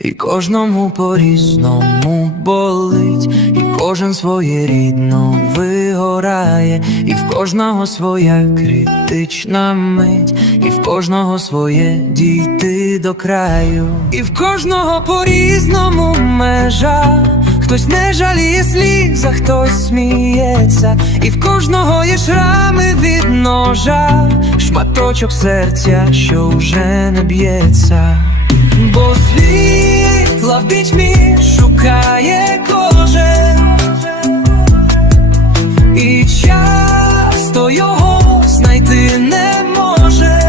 І кожному по-різному болить, і кожен своєрідно вигорає, і в кожного своя критична мить, і в кожного своє дійти до краю, і в кожного по-різному межа, хтось не жаліє сліз, а хтось сміється, і в кожного є шрами від ножа, шматочок серця, що вже не б'ється. Бо світла в пітьмі шукає кожен. І часто його знайти не може.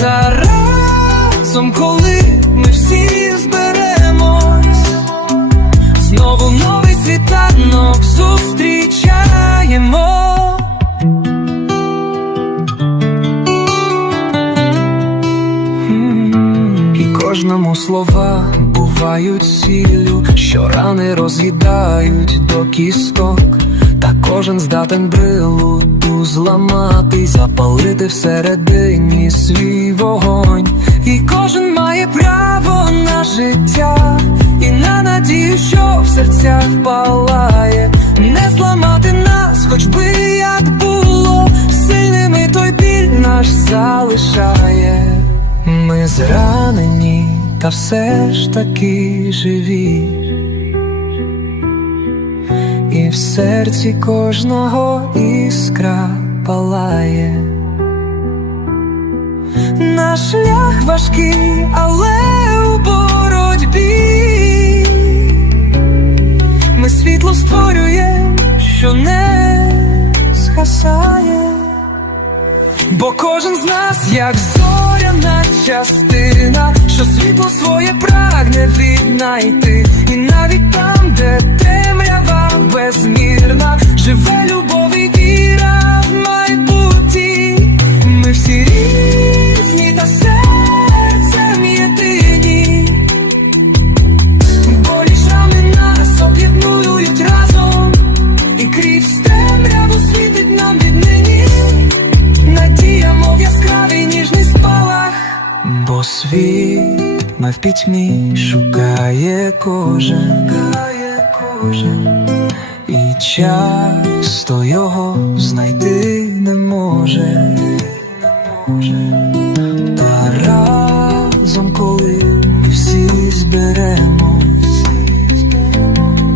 Та разом, коли ми всі зберемось Знову новий світанок зустрічаємо кожному слова бувають сіллю, що рани роз'їдають до кісток, та кожен здатен брилу ту зламати, запалити всередині свій вогонь. І кожен має право на життя, і на надію, що в серцях палає, не зламати нас, хоч би як було, сильними той біль наш залишає. Ми зранені, та все ж таки живі, і в серці кожного іскра палає. Наш шлях важкий, але у боротьбі ми світло створюємо, що не згасає. Бо кожен з нас, як зоряна частина, що світло своє прагне віднайти, і навіть там, де темрява безмірна, живе любов і віра в майбутнє. Ми всі різні та серцем єдині. Болі шрами нас об'єднують Бо світ в пітьмі шукає кожен, кожен, і часто його знайти не може, та разом, коли ми всі зберемось,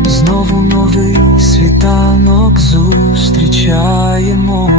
знову новий світанок зустрічаємо.